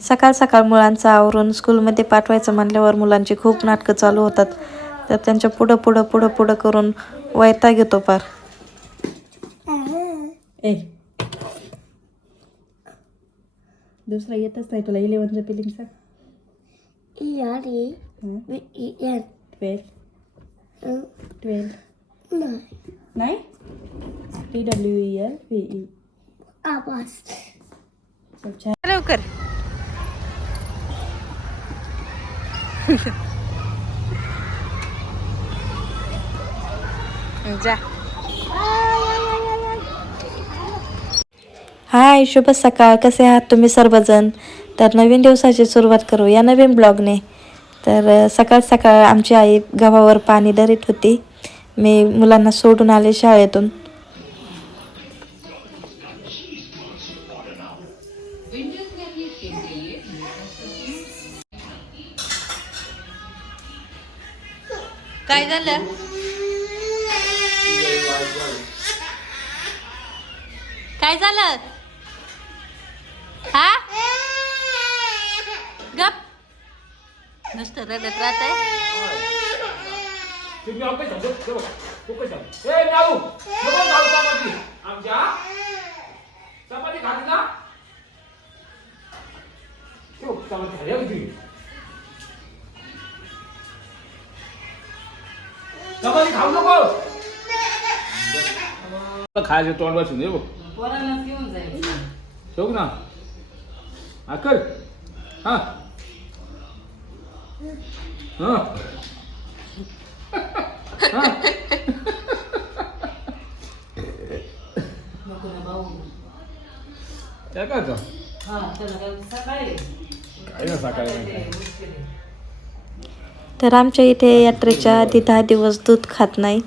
सकाळ सकाळ मुलांचं आवरून स्कूलमध्ये पाठवायचं म्हटल्यावर मुलांची खूप नाटकं चालू होतात. तर त्यांच्या पुढं पुढं पुढं पुढं करून वैताग घेतो पार ए. दुसरा येतच नाही तुला. इलेवनचं फिलिंगचा ट्वेल्व ट्वेल्व नाही. T W E L V E Abbas. लवकर. जा. हाय शुभ सकाळ. कसे आहात तुम्ही सर्वजण? तर नवीन दिवसाची सुरुवात करू. या नवीन ब्लॉगने. तर सकाळ सकाळ आमची आई गव्हावर पाणी धरीत होती. मी मुलांना सोडून आले शाळेतून. काय झालं? काय झालं? हा? गप. नुसतं रडत राहत आहे. तुम्ही आपण समजत ठेवा. तो कसं? ए, नाऊ, नको जाऊ चपाती. आमच्या चपाती खाली ना ठेव, चपाती खाली हवी तुझी. चपाती खाऊ नको खायचं तोंड वाचून तर आमच्या इथे यात्रेच्या आधी दहा दिवस दूध खात नाही.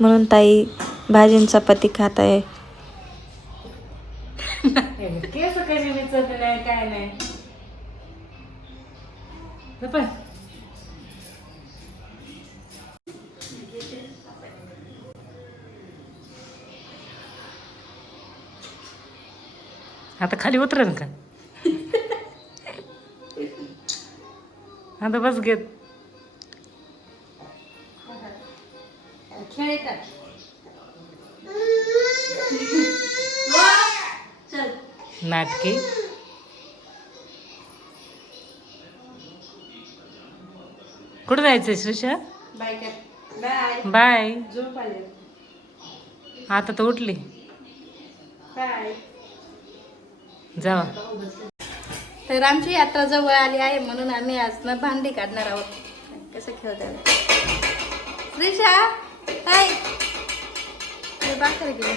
म्हणून ताई भाजीन चपाती खात आहे. आता खाली उतरेल का? आता बस घेत. नाटकी. कुठं जायचंय श्रीषा बाय. आता तर उठली. जावा. तर आमची यात्रा जवळ आली आहे म्हणून आम्ही आज ना भांडी काढणार आहोत. कसं खेळतात? श्रीषा काय हे भाकर घेऊ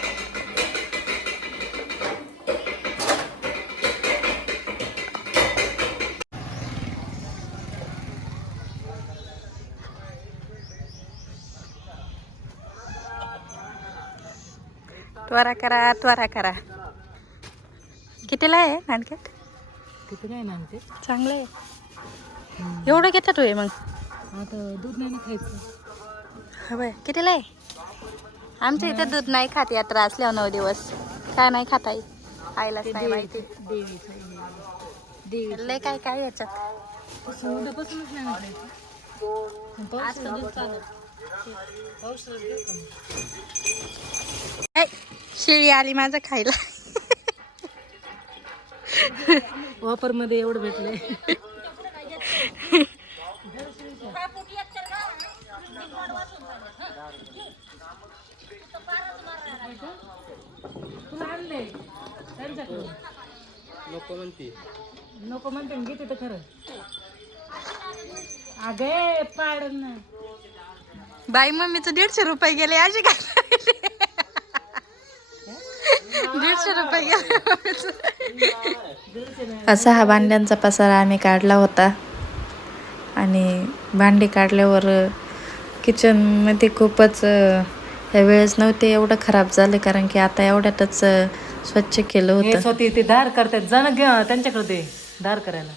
त्वरा करा त्वरा करा कितीला आहे नाटकात तिथं काय ना ते चांगलं आहे एवढं घेतात होय मग आता दूध नाही ना खायचं कितीला आहे आमच्या इथे दूध नाही खात यात्रा असल्यावर नऊ दिवस. काय नाही खाता आई? आईलाच नाही माहिती. लय काय काय याच्यात? शिळी आली माझं खायला. वापरमध्ये एवढं भेटलंय तुला आणलंय. त्यांच्याकडून नको म्हणते. नको म्हणते ना, घेते तर खरं. अगे पाड ना. बाई मम्मीचं दीडशे रुपये गेले अशी काय दीडशे रुपये गेले. असा हा भांड्यांचा पसारा आम्ही काढला होता. आणि भांडी काढल्यावर किचनमध्ये खूपच अ, ह्या वेळेस नव्हते एवढं खराब झाले कारण की आता एवढ्यातच स्वच्छ केलं होतं. स्वतः ते धार करतात. जण घ्या त्यांच्याकडे ते धार करायला.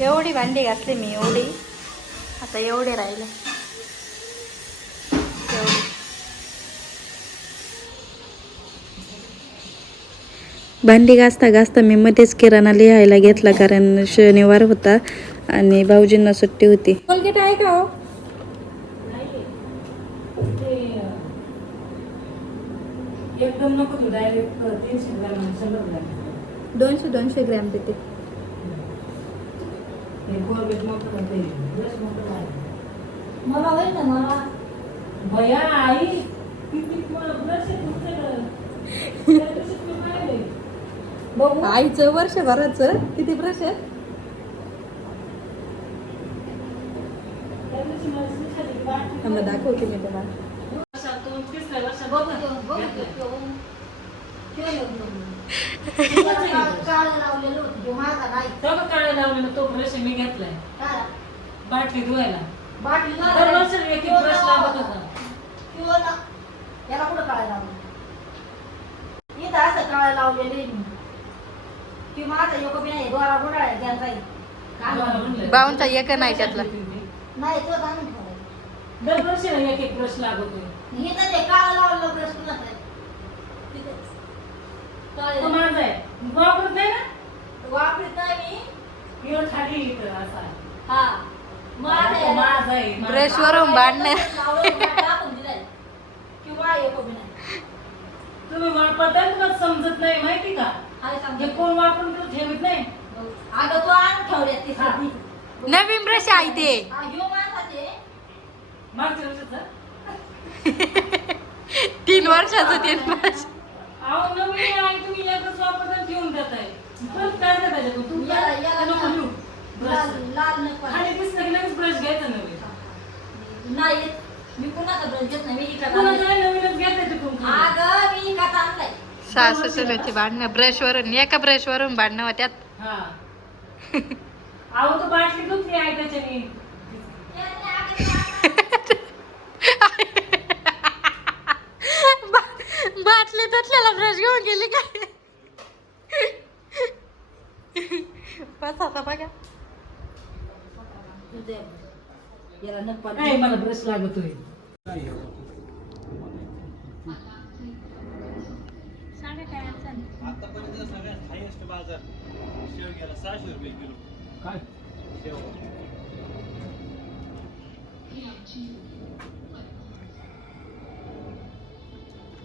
एवढी भांडी घातली मी एवढी. आता एवढे राहिले. भांडी घासता घासता मी मध्येच किराणा लिहायला घेतला कारण शनिवार होता आणि भाऊजींना सुट्टी होती. कोलगेट आहे का हो? एकदम नको तू डायरेक्ट तीनशे ग्रॅम शंभर ग्रॅम. दोनशे दोनशे ग्रॅम देते. हे कोरबेट मोठं करते ब्रश मोठं आहे. मला होईल ना मला. बया आई आईचं वर्षभराचं किती ब्रश आहे? दाखवते मी तुम्हाला वर्षातून तिसऱ्या वर्षात बघ तो बघ तो ठेवून काळ लावलेलं होतं तो ब्रश मी घेतलाय काय? बाटली धुवायला दरवर्षी एक एक ब्रश लागत होता किंवा ना याला कुठं काळा लावलं इथं असं काळा लावलेले मी की माझा योग बी नाही दोरा गुंडाळ्या घ्यायचा? बाऊंचा एक नाही त्यातला नाही तो दरवर्षी एक एक ब्रश लागत होते इथं ते काळा लावलेलं प्रश्न नाही तिथे काळे तो माझा आहे वापरत नाही ना वापरत नाही मी खाली इथं असा. हा माझा. माझा आहे. ब्रश वरून बांधणे. किंवा तुम्ही वापरता तुम्हाला समजत नाही माहिती का हे. कोण वापरून तो ठेवत नाही अगं तो ठेवल्यात हा. नवीन ब्रश आहे ते हा, ह्यो माझा ते. मागच्या वर्षाचा तीन वर्षाचं तीन ब्रश अहो नवीन आहे तुम्ही एकच वापरता ठेवून देताय. परत काय करता त्याच्यातून तू याला- याला नको घेऊ. लाल ब्रश. लाल नको आहे. खाली दिसलं की लगेच ब्रश घ्यायचा नवीन नाही मी कुणाचा ब्रश घेत नाही मी इकडे कोणाचं नाही नवीनच घ्यायचं तिथून खाली. अगं मी इकडे आणलाय. सासू सुनेचे भांडणं ब्रश वरून एका ब्रश वरून भांडणं होत्यात. हा. अहो तो बाटली दुखली आहे त्याच्याने. त्यातल्याला ब्रश घेऊन गेली काय बस आता बघा. याला नको नाही मला ब्रश लागतोय. आतापर्यंत सगळ्यात हायेस्ट बाजार शेव गेला सहाशे रुपये किलो. काय? शेव.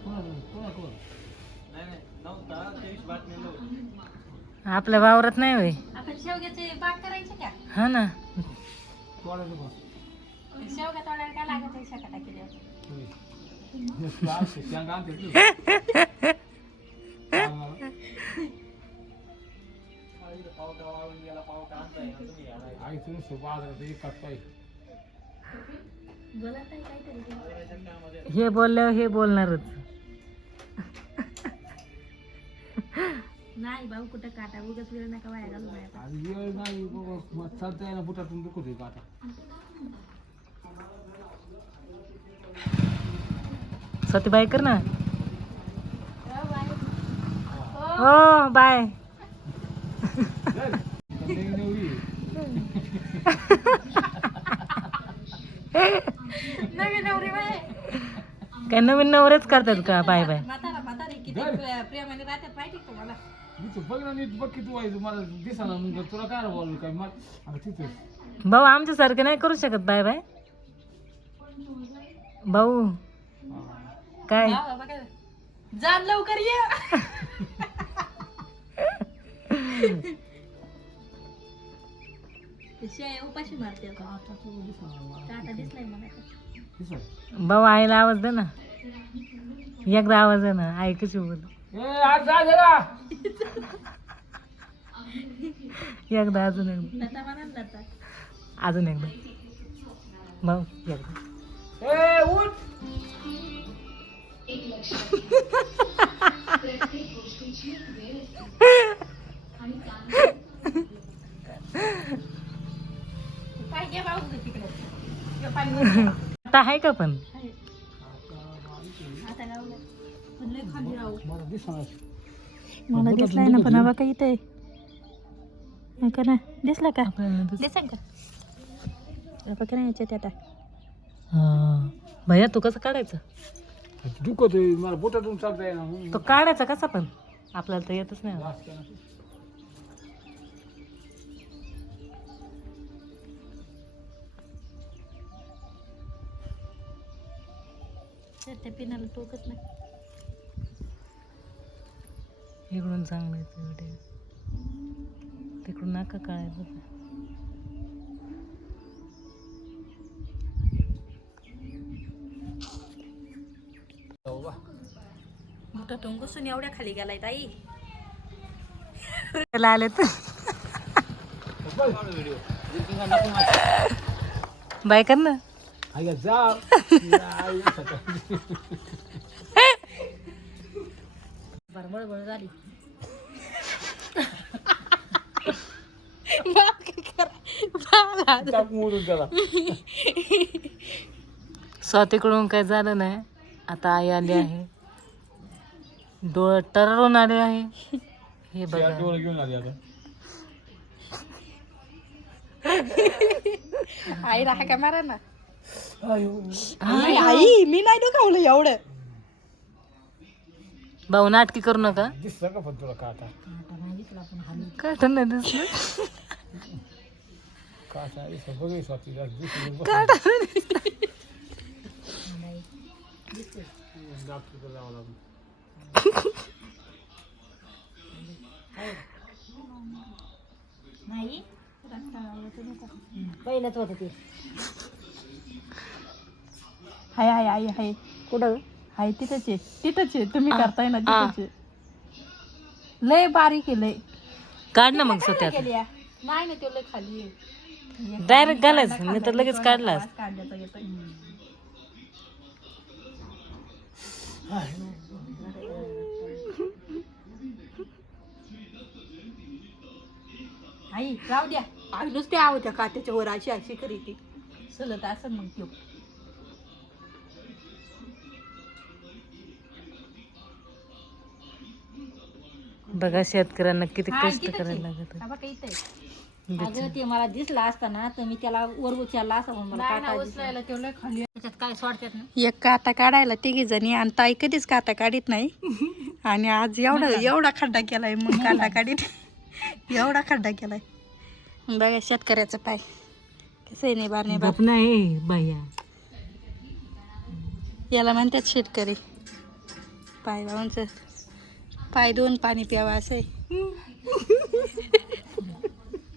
नाही नाही आपल्या वावरात नाही होय. आपण शेवग्याचे बाग करायचे का? हा ना. शेवगा तोडायला काय लागत आहे हे बोलल्यावर हे बोलणारच. नाही भाऊ कुठं काटा उगाच वेळ नका वाया घालू माझ्या आणि वेळ नाही बाबा मग चालता येईना बुटातून दुखत आहे का आता सतीबाई कर ना. हो बाय. नवीन नवरी नवीन नवरी बाय काय नवीन नवरेच करतात का? Bye bye. घर. प्रे- प्रेमाने राहतात माहिती का तुम्हाला मी तर बघ ना नीट बघ की तू आहे मला दिसाना मग तुला काय बोलू काय मग अगं तिथे. भाऊ आमच्यासारखे नाही करू शकत बाय बाय. भाऊ काय? जाण लवकर ये. शेळ्या उपाशी मारते काटा दिसलाय मला. दिसा भाऊ आईला आवाज दे ना. एकदा आवाज दे ना कशी बोल. ए आज जा जरा. एकदा अजून एकदा. लता म्हणा लता. अजून एकदा. भाऊ एकदा. ए उठ. घे भाऊ तिकडे. घे पाणी आता आहे का पण? मला दिसलाय ना पण हवा का इथे का ना दिसला का? दिसा का? हवा का नाही याच्यात आता? हा. भैया तू कसं काढायचं? दुखत मला बोटातून चालता येणार तो काढायचा कसा पण. आपल्याला तर येतच नाही. त्या पिनाला टोकत नाही. इकडून चांगलं येतं व्हिडिओ तिकडून नका काढायचं मोठं टोंगसून एवढ्या खाली गेलाय ताई. त्याला आले तर. बाय कर ना. जा बळबळ झाली. टाक मोडून त्याला स्वातीकडून काय झालं नाही. आता आई आली आहे. डोळ टररून आले आहे. हे बघा. डोळे घेऊन आली आता. आई राहा का मारा ना. आई मी नाही दुखावलं एवढं. भाऊ नाटकी करू नका. दिसलं का पण तुला काटा? काय नाही दिसलं. काटा दिसलं बघ स्वाती दिसलं डॉक्टरकडे जावं लागलं नाही पहिलंच होतं ते हाय हाय आई हाय कुठं हाय तिथंच आहे तिथंच आहे तुम्ही करताय ना तिथंच आहे लय बारीक आहे लय काढ ना मग स्वतः नाही ना तो लय खाली आहे. डायरेक्ट घालायचं मी तर लगेच काढला काढण्याचा येतोय आई राहू द्या. आई नुसते आहो त्या काट्याच्या वर अशी अशी करी ती. सलत असं मग त्यो बघा शेतकऱ्यांना किती कष्ट करायला. लागत. अगं ते मला दिसला असता ना तर मी त्याला वर उचलला असता म्हणून मला काटा दिसला. त्याच्यात काय सोडतात ना? एक काटा काढायला तिघी जणी आणि ताई कधीच काटा काढीत नाही. आणि आज एवढा एवढा खड्डा केलाय मग काटा काढीत एवढा खड्डा केलाय. बघा शेतकऱ्याचं पाय. कसं आहे नाही बार नाही बार बाप नाही भैया. याला म्हणतात शेतकरी. पाय लावूनच पाय दोन पाणी प्यावा असं आहे.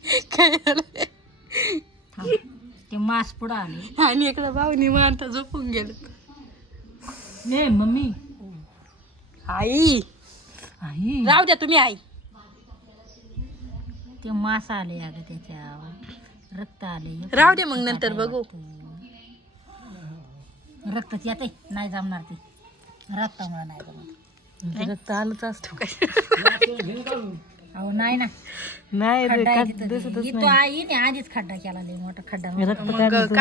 काय झालं? ते मास पुढं आले. आणि इकडं भाऊ निवांत झोपून गेलं. ने मम्मी. आई. आई. राहू द्या तुम्ही आई. ते मास आले अगं त्याच्या रक्त आले. राहू द्या मग नंतर बघू. रक्तच येते नाही जमणार ते. रक्तामुळे नाही जमणार. रक्त आलंच असतो. अहो नाही ना. नाही खड्डा आहे तिथं. नाही. आईने आधीच खड्डा केला लय मोठा खड्डा. मग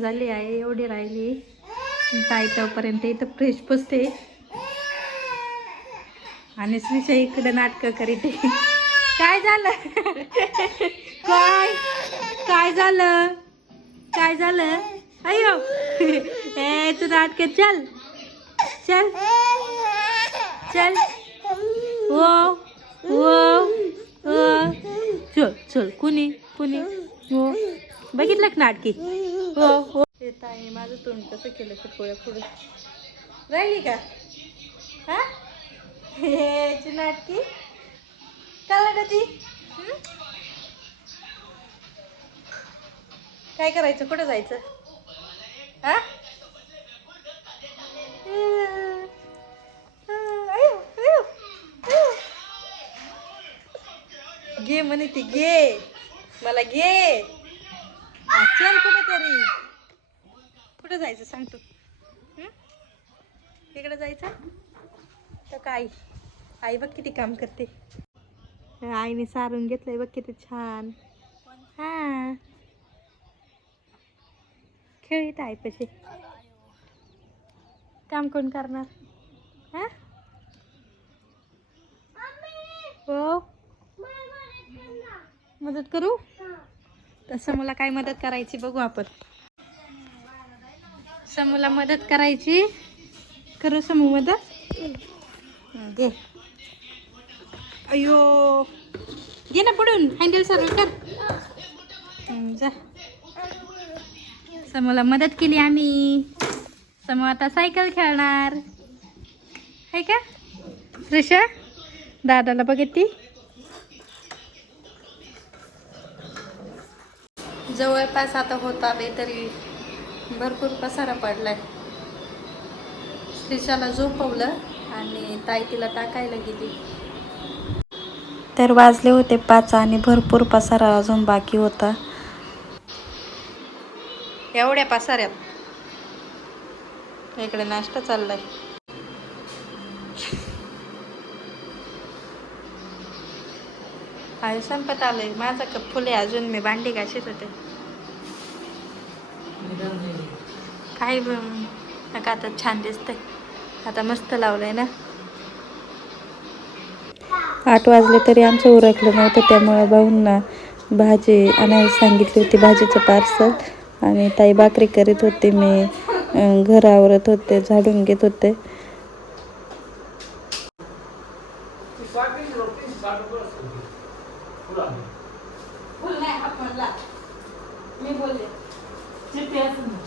झाली आहे एवढी राहिली. ताई तोपर्यंत इथं फ्रेश बसते. आणि श्रीशा इकडे नाटकं करीते. काय झालं? काय? काय झालं? काय झालं? अयो ए तू नाटक चल. चल. चल. हो. हो. हो. चल चल. कुणी? कुणी? हो. बघितलं का नाटकी? हो हो. ताई माझं तोंड कसं केलं पोळ्या पुढे? राहिली का? हा? ह्याची नाटकी? कळलं का ती? काय करायचं? कुठं जायचं? हा? घे म्हणे ती घे. मला घे. चल कुठं तरी. कुठं जायचं सांग तू? इकडे जायचं? तर काय? आई बघ किती काम करते. आईने सारून घेतलंय बघ किती छान. हा. खेळीत आहे पैसे काम कोण करणार? हा? हो? मदत करू? तसं मला काय मदत करायची बघू आपण. समूला मदत करायची. करू समू मदत? दे अयो घे ना पडून हँडल सर्व कर. जा. समूला मदत केली आम्ही. समू आता सायकल खेळणार. आहे का? ऋषा दादाला बघितली? जवळपास आता होत आले तरी भरपूर पसारा पडलाय. श्रीशाला झोपवलं आणि ताई तिला टाकायला गेली. तर वाजले होते पाच आणि भरपूर पसारा अजून बाकी होता. एवढ्या पसाऱ्यात? इकडे नाश्ता चाललाय. आहे संपत आलंय. माझा कप फुले अजून मी भांडी घाशीत होते. काही नका आता छान दिसतंय. आता मस्त लावलंय ना. आठ वाजले तरी आमचं उरकलं नव्हतं त्यामुळे भाऊंना भाजी आणायला सांगितली होती भाजीचं पार्सल. आणि ताई भाकरी करीत होते मी घर आवरत होते झाडून घेत होते मी बोलले चिठ्ठी असेल ना.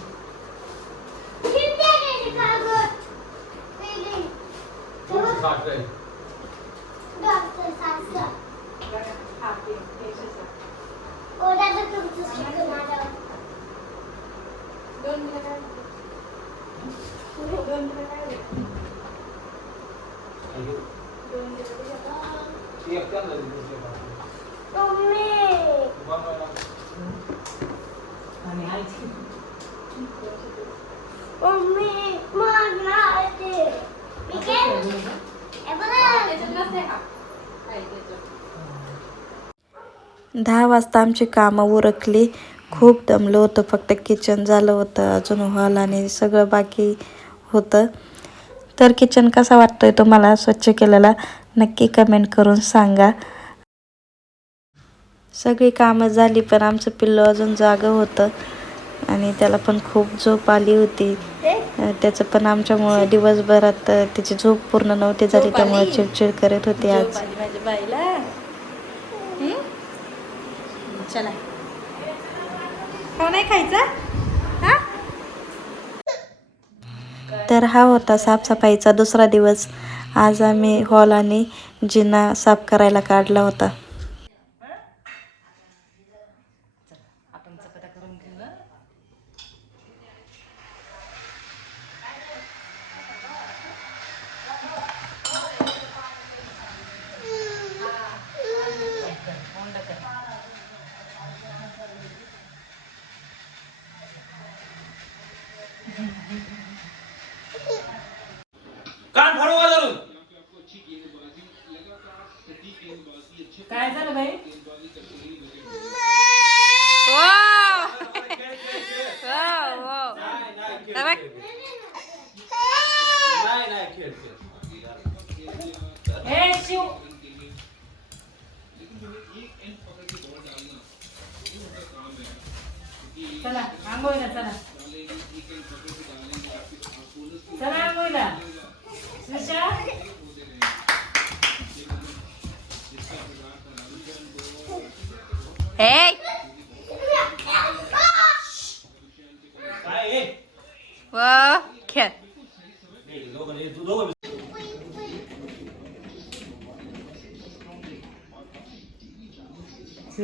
आणि आईची दहा वाजता आमची कामं उरकली. खूप दमलो होतं फक्त किचन झालं होतं अजून हॉल आणि सगळं बाकी होतं. तर किचन कसा वाटतोय तुम्हाला? स्वच्छ केलेला? नक्की कमेंट करून सांगा. सगळी कामं झाली पण आमचं पिल्लू अजून जागं होतं. आणि त्याला पण खूप झोप आली होती. त्याचं पण आमच्यामुळं दिवसभरात त्याची झोप पूर्ण नव्हती झाली त्यामुळे चिडचिड करत होती आज. माझ्या बाईला? चला. नाही खायचा हा तर हा होता साफसफाईचा दुसरा दिवस. आज आम्ही हॉल आणि जिना साफ करायला काढला होता. आपण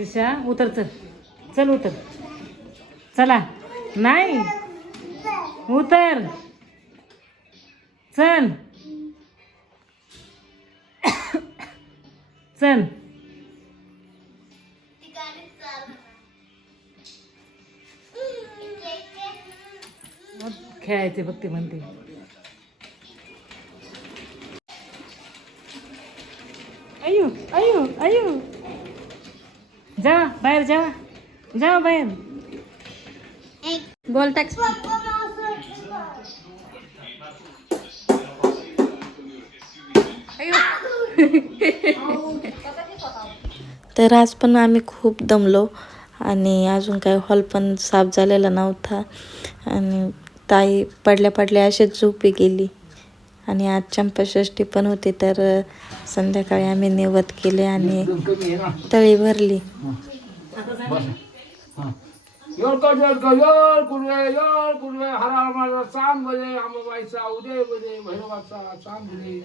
ईशा उतर चल. चल उतर. चला. नाही. उतर. चल. चल. मग खेळायचे बघ ते म्हणते. जा. बाहेर जा जा बाहेर बोल टॅक्स तर आज पण आम्ही खूप दमलो आणि अजून काय हॉल पण साफ झालेला नव्हता. आणि ताई पडल्या पडल्या अशीच झोपी गेली. आणि आज चंपाषष्ठी पण होती तर संध्याकाळी आम्ही निवत केले आणि तळी भरली. यल एउटा जोडको यर कुर्वे यर हरालमा साम बजे उदे बजे भैरव साम बजे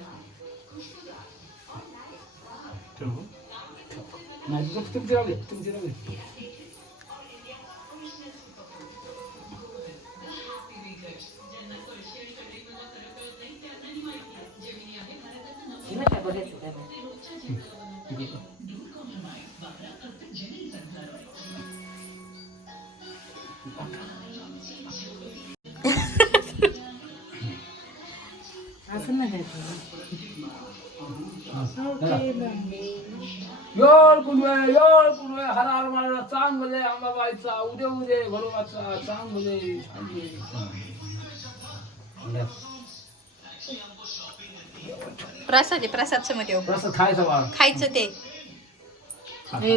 प्रसाद आहे प्रसाद समज प्रसाद खायचा बाळ खायचं ते.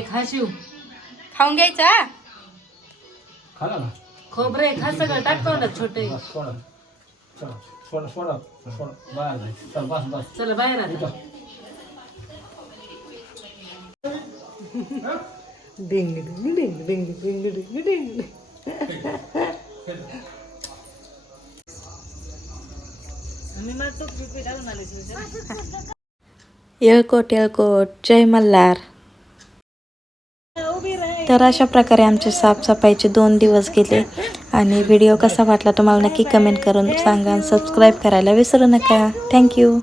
खाशीव. खाऊन घ्यायचा खाला ना. खोबरे खा सगळं टाकतो ना छोटे बस सोडा. चला सोडा सोडा सोडा. बाहेर जाय. चल बस बस. चला बाहेर आता डिंग डिंग डिंग डिंग डिंग डिंग डिंग येळकोट येळकोट जय मल्हार. तर अशा प्रकारे आमचे साफसफाईचे दोन दिवस गेले आणि व्हिडिओ कसा वाटला तुम्हाला नक्की कमेंट करून सांगा सबस्क्राईब करायला विसरू नका. थँक्यू